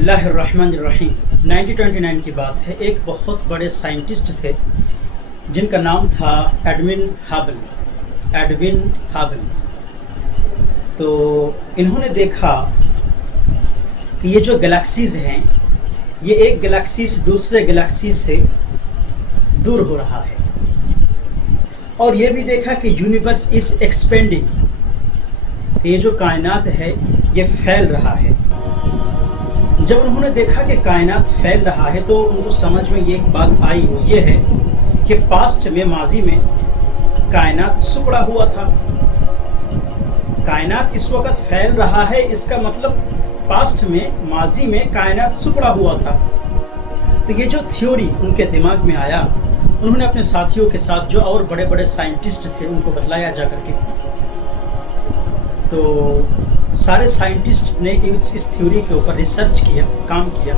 बिस्मिल्लाह अर्रहमान अर्रहीम। 1929 की बात है। एक बहुत बड़े साइंटिस्ट थे जिनका नाम था एडविन हाबल। तो इन्होंने देखा कि ये जो गैलेक्सीज हैं, ये एक गैलेक्सी से दूसरे गैलेक्सी से दूर हो रहा है, और ये भी देखा कि यूनिवर्स इज एक्सपेंडिंग, ये जो कायनात है ये फैल रहा है। जब उन्होंने देखा कि कायनात फैल रहा है तो उनको समझ में ये एक बात आई, वो ये है कि पास्ट में, माजी में कायनात सिकुड़ा हुआ था। कायनात इस वक्त फैल रहा है, इसका मतलब पास्ट में, माजी में कायनात सिकुड़ा हुआ था। तो ये जो थ्योरी उनके दिमाग में आया, उन्होंने अपने साथियों के साथ जो और बड़े बड़े साइंटिस्ट थे उनको बतलाया जा करके। तो सारे साइंटिस्ट ने इस थ्योरी के ऊपर रिसर्च किया, काम किया।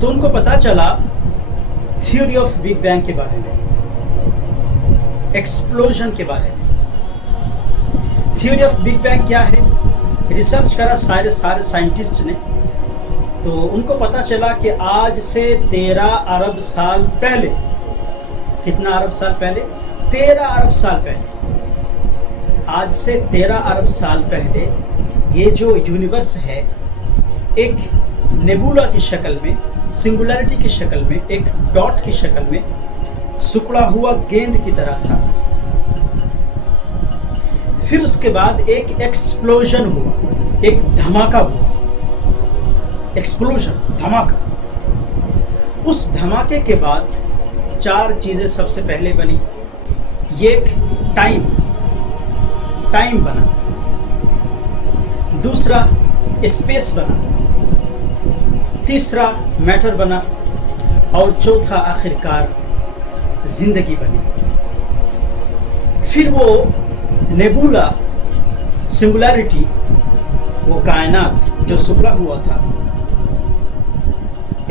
तो उनको पता चला थ्योरी ऑफ बिग बैंग के बारे में, एक्सप्लोजन के बारे में। थ्योरी ऑफ बिग बैंग क्या है? रिसर्च करा सारे साइंटिस्ट ने, तो उनको पता चला कि आज से 13 अरब साल पहले, कितना अरब साल पहले? 13 अरब साल पहले। आज से 13 अरब साल पहले ये जो यूनिवर्स है एक नेबुला की शक्ल में, सिंगुलरिटी की शक्ल में, एक डॉट की शक्ल में सिकुड़ा हुआ गेंद की तरह था। फिर उसके बाद एक एक्सप्लोजन हुआ, एक धमाका हुआ, एक्सप्लोजन, धमाका। उस धमाके के बाद 4 चीजें सबसे पहले बनी। ये एक टाइम बना, दूसरा स्पेस बना, तीसरा मैटर बना, और चौथा आखिरकार जिंदगी बनी। फिर वो नेबुला, सिंगुलरिटी, वो कायनात जो सिकुड़ा हुआ था,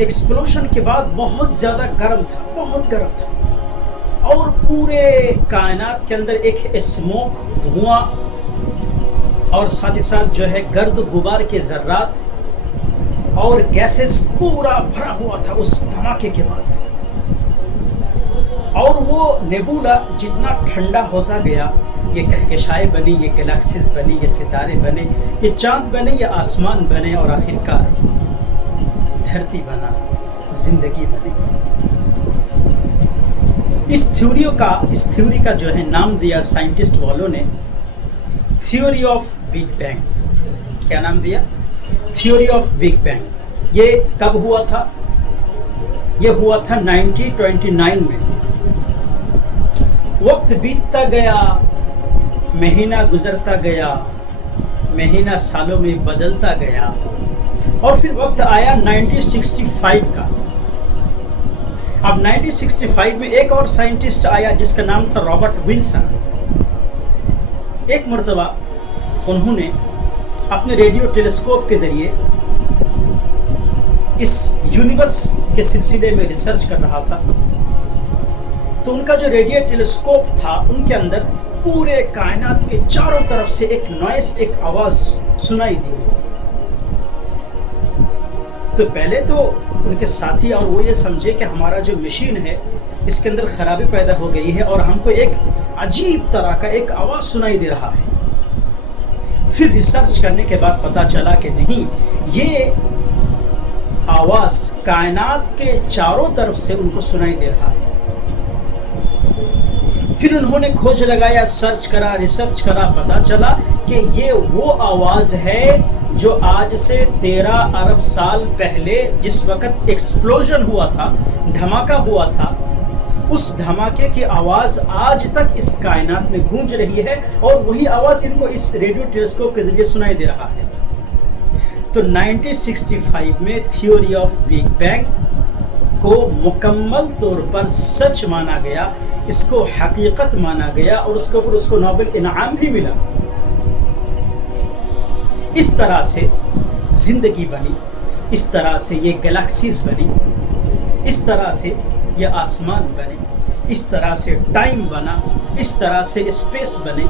एक्सप्लोजन के बाद बहुत ज्यादा गर्म था, बहुत गर्म था, और पूरे कायनात के अंदर एक स्मोक, धुआं, और साथ ही साथ जो है गर्द गुबार के जर्रात और गैसेस पूरा भरा हुआ था उस धमाके के बाद। और वो नेबुला जितना ठंडा होता गया, ये कहकशाएं बनी, ये गैलेक्सीज बनी, ये सितारे बने, ये चांद बने, ये आसमान बने, और आखिरकार धरती बना, जिंदगी बनी। इस थ्योरी का जो है नाम दिया साइंटिस्ट वालों ने थ्योरी ऑफ बिग बैंग। क्या नाम दिया? Theory of big bang. ये कब हुआ था? ये हुआ था 1929 में। वक्त बीतता गया, महीना गुजरता गया, महीना सालों में बदलता गया, और फिर वक्त आया 1965 का। अब 1965 में एक और साइंटिस्ट आया जिसका नाम था रॉबर्ट विल्सन। एक मर्तबा उन्होंने अपने रेडियो टेलीस्कोप के जरिए इस यूनिवर्स के सिलसिले में रिसर्च कर रहा था। तो उनका जो रेडियो टेलीस्कोप था, उनके अंदर पूरे कायनात के चारों तरफ से एक नॉइस, एक आवाज सुनाई दी। तो पहले तो उनके साथी और वो ये समझे कि हमारा जो मशीन है इसके अंदर खराबी पैदा हो गई है और हमको एक अजीब तरह का एक आवाज सुनाई दे रहा है। फिर रिसर्च करने के बाद पता चला कि नहीं, ये आवाज कायनात के चारों तरफ से उनको सुनाई दे रहा है। फिर उन्होंने खोज लगाया, सर्च करा, रिसर्च करा, पता चला कि ये वो आवाज है जो आज से 13 अरब साल पहले जिस वक्त एक्सप्लोजन हुआ था, धमाका हुआ था, उस धमाके की आवाज आज तक इस कायनात में गूंज रही है, और वही आवाज इनको इस रेडियो टेलीस्कोप के जरिए सुनाई दे रहा है। तो 1965 में थ्योरी ऑफ बिग बैंग को मुकम्मल तौर पर सच माना गया, इसको हकीकत माना गया, और उसके ऊपर उसको नोबेल इनाम भी मिला। इस तरह से जिंदगी बनी, इस तरह से ये गैलेक्सीज बनी, इस तरह से ये आसमान बने, इस तरह से टाइम बना, इस तरह से स्पेस बने,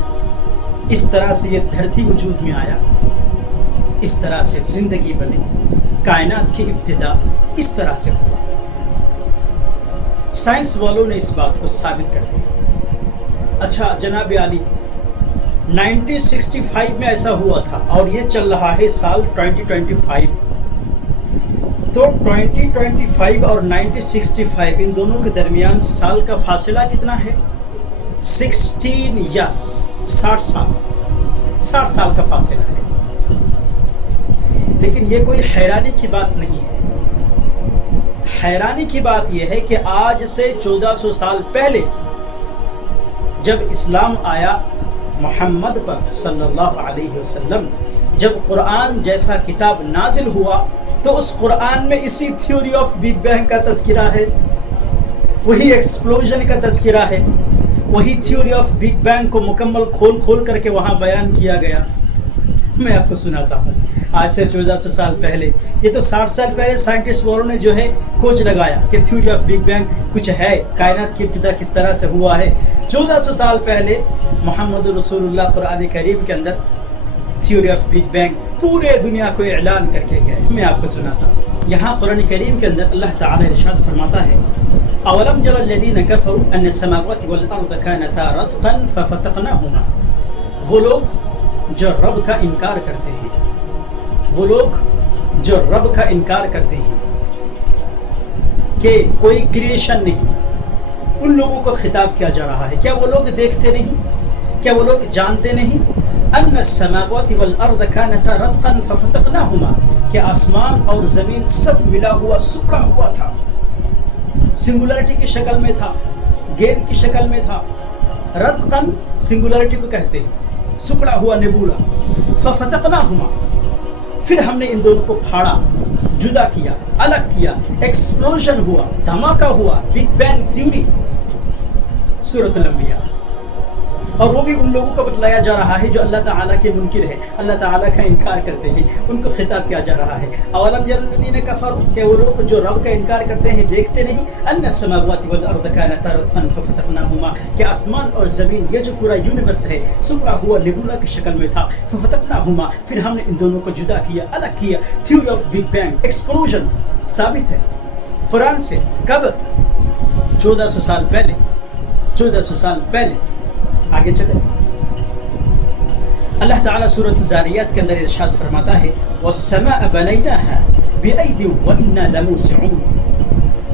इस तरह से ये धरती वजूद में आया, इस तरह से जिंदगी बने। कायनात की इब्तिदा इस तरह से हुआ। साइंस वालों ने इस बात को साबित कर दिया। अच्छा जनाब आली, 1965 में ऐसा हुआ था और ये चल रहा है साल 2025। तो 2025 और 1965 इन दोनों के दरमियान साल का फासला कितना है? 16 ईयर्स, 60 साल का फासला है। लेकिन ये कोई हैरानी की बात नहीं है। हैरानी की बात यह है कि आज से 1400 साल पहले जब इस्लाम आया मोहम्मद पर सल्लल्लाहु अलैहि वसल्लम, जब कुरान जैसा किताब नाजिल हुआ तो उस कुरान में इसी थ्योरी ऑफ बिग बैंग का तज़किरा है, वही एक्सप्लोजन का तज़किरा है, वही थ्योरी ऑफ बिग बैंग को मुकम्मल खोल करके वहाँ बयान किया गया। मैं आपको सुनाता हूँ। आज से 1400 साल पहले, ये तो 60 साल पहले साइंटिस्ट वालों ने जो है खोज लगाया कि थ्योरी ऑफ बिग बैंग कुछ है, कायनात की इब्तिदा किस तरह से हुआ है। 1400 साल पहले मोहम्मद रसूलुल्लाह कुरान करीम के अंदर थ्योरी ऑफ बिग बैंग पूरे दुनिया को ऐलान करके गए। मैं आपको सुनाता हूँ। यहाँ कुरान करीम के अंदर अल्लाह ताला इरशाद फरमाता है, अवलम यरा लल्लज़ीना कफ़रू अन्न समावाति वल अर्द कानता रत्क़न फफ़तक़नाहुमा। वो लोग जो रब का इनकार करते हैं, वो लोग जो रब का इनकार करते हैं कि कोई क्रिएशन नहीं, उन लोगों को खिताब किया जा रहा है। क्या वो लोग देखते नहीं? क्या वो लोग जानते नहीं? अन्न समावाति वल अर्द कानता रत्क़न फफ़तक़नाहुमा, कि आसमान और ज़मीन सब मिला हुआ सुपड़ा हुआ था, सिंगुलरिटी की शक्ल में था, गेंद की शक्ल में था। रत्क़न सिंगुलरिटी को कहते हैं, सुकड़ा हुआ नेबुला। फफ़तक़नाहुमा, फिर हमने इन दोनों को फाड़ा, जुदा किया, अलग किया, एक्सप्लोजन हुआ, धमाका हुआ, बिग बैंग थ्योरी, सूरह अल-अंबिया। और वो भी उन लोगों को बतलाया जा रहा है जो अल्लाह ताला के मुनकिर है, अल्लाह ताला का इनकार करते हैं, उनको खिताब किया जा रहा है। अवलम यरा लल्लज़ीना कफ़रू, कि वो लोग जो रब का इनकार करते हैं देखते नहीं, अन्न समावाति वल अर्द कानता रत्क़न फफ़तक़नाहुमा, कि आसमान और ज़मीन, ये जो पूरा यूनिवर्स है, सुपड़ा हुआ नेबुला की शक्ल में था। फफ़तक़नाहुमा, फिर हमने इन दोनों को जुदा किया, अलग किया। Theory of big bang, explosion साबित है कुरान से। कब? 1400 साल पहले। 1400 साल पहले। आगे चले, अल्लाह ताला सूरत ज़ारियात के अंदर इरशाद फरमाता है, वस्समाअ बनैनाहा बिअयदिन व इन्ना लमूसिऊन।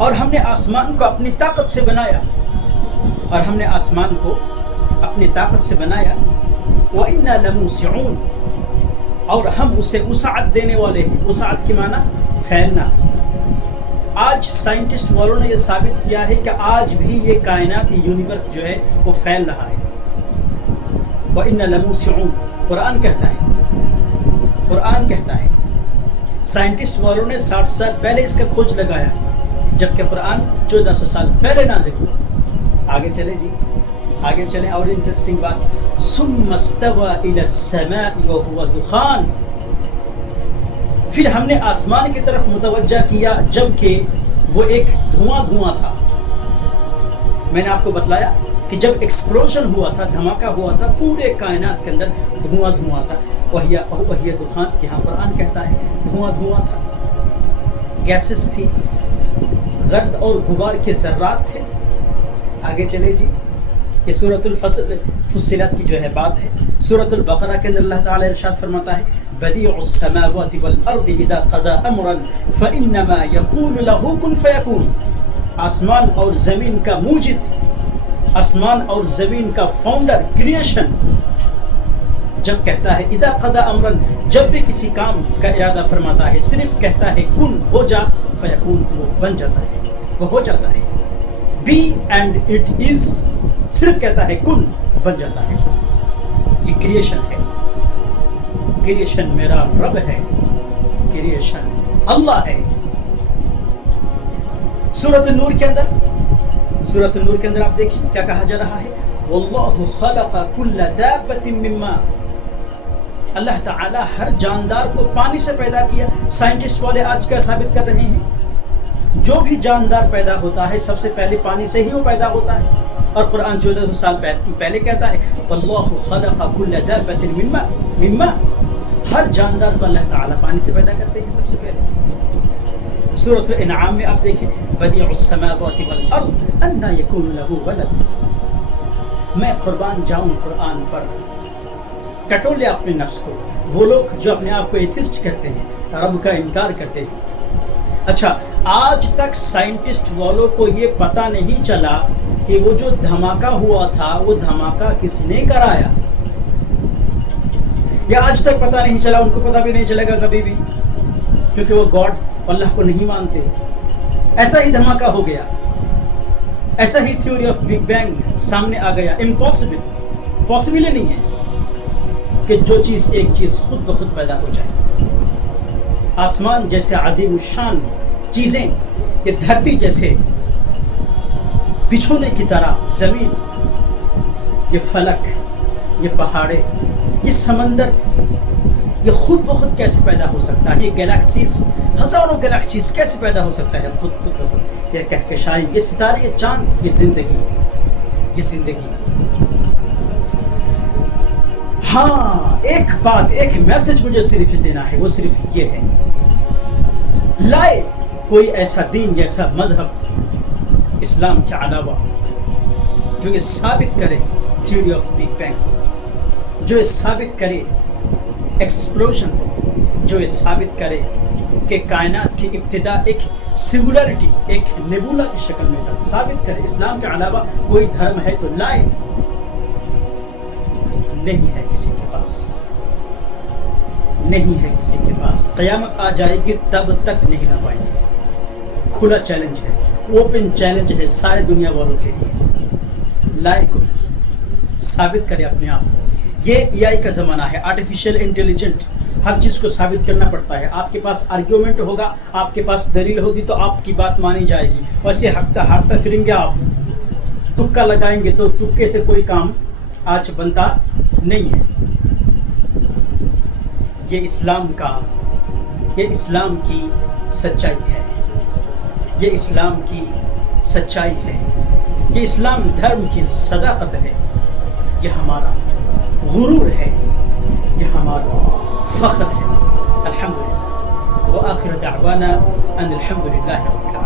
और हमने आसमान को अपनी ताकत से बनाया, और हमने आसमान को अपनी ताकत से बनाया। व इन्ना लमूसिऊन, और हम उसे उसाअत देने वाले हैं। उसाअत की माना फैलना। आज साइंटिस्ट वालों ने यह साबित किया है कि आज भी ये कायनात, यूनिवर्स जो है वो फैल रहा है। व इन्ना लमूसिऊन, कुरान कहता है, कुरान कहता है। साइंटिस्ट वालों ने 60 साल पहले इसका खोज लगाया, जबकि कुरान 1400 साल पहले नाज़िल हुआ। आगे चले जी, आगे चले। और इंटरेस्टिंग बात, सुम्मा इस्तवा इला समाई व हुवा दुखान, फिर हमने आसमान की तरफ मुतवज्जा किया जबकि वो एक धुआं था। मैंने आपको बतलाया कि जब एक्सप्लोजन हुआ था, धमाका हुआ था, पूरे कायनात के अंदर धुआं था। वही दुखान, यहाँ कुरान कहता है धुआं था, गैसेस थी, गर्द और गुबार के ज़र्रात थे। आगे चले जी, ये सूरतुल फुस्सिलत की जो है बात है। सूरतुल बकरा के अंदर अल्लाह ताला इरशाद फरमाता है, बदीउस समावाति वल अर्दि इज़ा क़दा अमरन फ़इन्नमा यक़ूलु लहू कुन फ़यकून। आसमान और ज़मीन का मूजिद, आसमान और ज़मीन का फाउंडर, क्रिएशन, जब कहता है इज़ा क़दा अमरन, जब भी किसी काम का इरादा फरमाता है, सिर्फ कहता है कुन, हो जा, फ़यकून, तो वो बन जाता है, वो हो जाता है। बी एंड इट इज़, सिर्फ कहता है कुन, बन जाता है। ये क्रिएशन है। क्रिएशन मेरा रब है, क्रिएशन अल्लाह है। सूरत नूर के अंदर आप देखिए क्या कहा जा रहा है, वल्लाहु खलक़ कुल्ल दाब्बतिन मिम्मा, अल्लाह ताला हर जानदार को पानी से पैदा किया। साइंटिस्ट वाले आज क्या साबित कर रहे हैं, जो भी जानदार पैदा होता है सबसे पहले पानी से ही वो पैदा होता है। और कुरान 1400 साल पहले कहता है, वल्लाहु खलक़ कुल्ल दाब्बतिन मिम्मा, हर जानदार को अल्लाह ताला पानी से पैदा करते हैं सबसे पहले। سورۃ الانعام میں آپ دیکھیں بدیع السماوات والارض انا یکون له ولد. میں قربان جاؤں قرآن پر. کٹو لے اپنے نفس کو. وہ لوگ جو اپنے آپ کو ایتھسٹ کرتے ہیں، رب کا انکار کرتے ہیں. اچھا، آج تک سائنٹسٹ والوں کو یہ پتہ نہیں چلا کہ وہ جو دھماکہ ہوا تھا وہ دھماکہ کس نے کرایا. یا آج تک پتہ نہیں چلا، ان کو پتہ بھی نہیں چلے گا کبھی بھی، کیونکہ وہ گاڈ اللہ کو نہیں مانتے. ایسا ہی دھماکہ ہو گیا، ایسا ہی تھیوری آف بگ بینگ سامنے آ گیا. امپاسبل، پاسبل ہی نہیں ہے کہ جو چیز ایک چیز خود بخود پیدا ہو جائے. آسمان جیسے عظیم الشان چیزیں، یہ دھرتی جیسے بچھونے کی طرح زمین، یہ فلک، یہ پہاڑے، یہ سمندر، یہ خود بخود کیسے پیدا ہو سکتا ہے؟ یہ گیلیکسیز، ہزاروں گیلیکسیز کیسے پیدا ہو سکتا ہے خود بخود؟ یہ کہکشائیں، یہ ستارے، یہ چاند، یہ زندگی، یہ زندگی. ہاں، ایک بات، ایک میسج مجھے صرف دینا ہے، وہ صرف یہ ہے، لائے کوئی ایسا دین، ایسا مذہب اسلام کے علاوہ جو یہ ثابت کرے تھیوری آف بگ بینگ کو، جو یہ ثابت کرے ایکسپلوژن کو، جو یہ ثابت کرے کہ کائنات کی ابتدا ایک سنگولرٹی، ایک نیبولا کی شکل میں تھا. ثابت کرے. اسلام کے علاوہ کوئی دھرم ہے تو لائے. نہیں ہے کسی کے پاس، نہیں ہے کسی کے پاس. قیامت آ جائے گی تب تک نہیں لا پائیں گے. کھلا چیلنج ہے، اوپن چیلنج ہے سارے دنیا والوں کے لیے. لائے کوئی، ثابت کرے اپنے آپ کو. یہ اے آئی کا زمانہ ہے، آرٹیفیشیل انٹیلیجنٹ. ہر چیز کو ثابت کرنا پڑتا ہے. آپ کے پاس آرگیومنٹ ہوگا، آپ کے پاس دلیل ہوگی تو آپ کی بات مانی جائے گی. ویسے ہارتا پھریں گے آپ، تکا لگائیں گے تو تکے سے کوئی کام آج بنتا نہیں ہے. یہ اسلام کی سچائی ہے، یہ اسلام کی سچائی ہے، یہ اسلام دھرم کی صداقت ہے. یہ ہمارا غرور ہے، یہ ہمارا فخر ہے. الحمدللہ وآخر دعوانا ان الحمدللہ رب العالمین.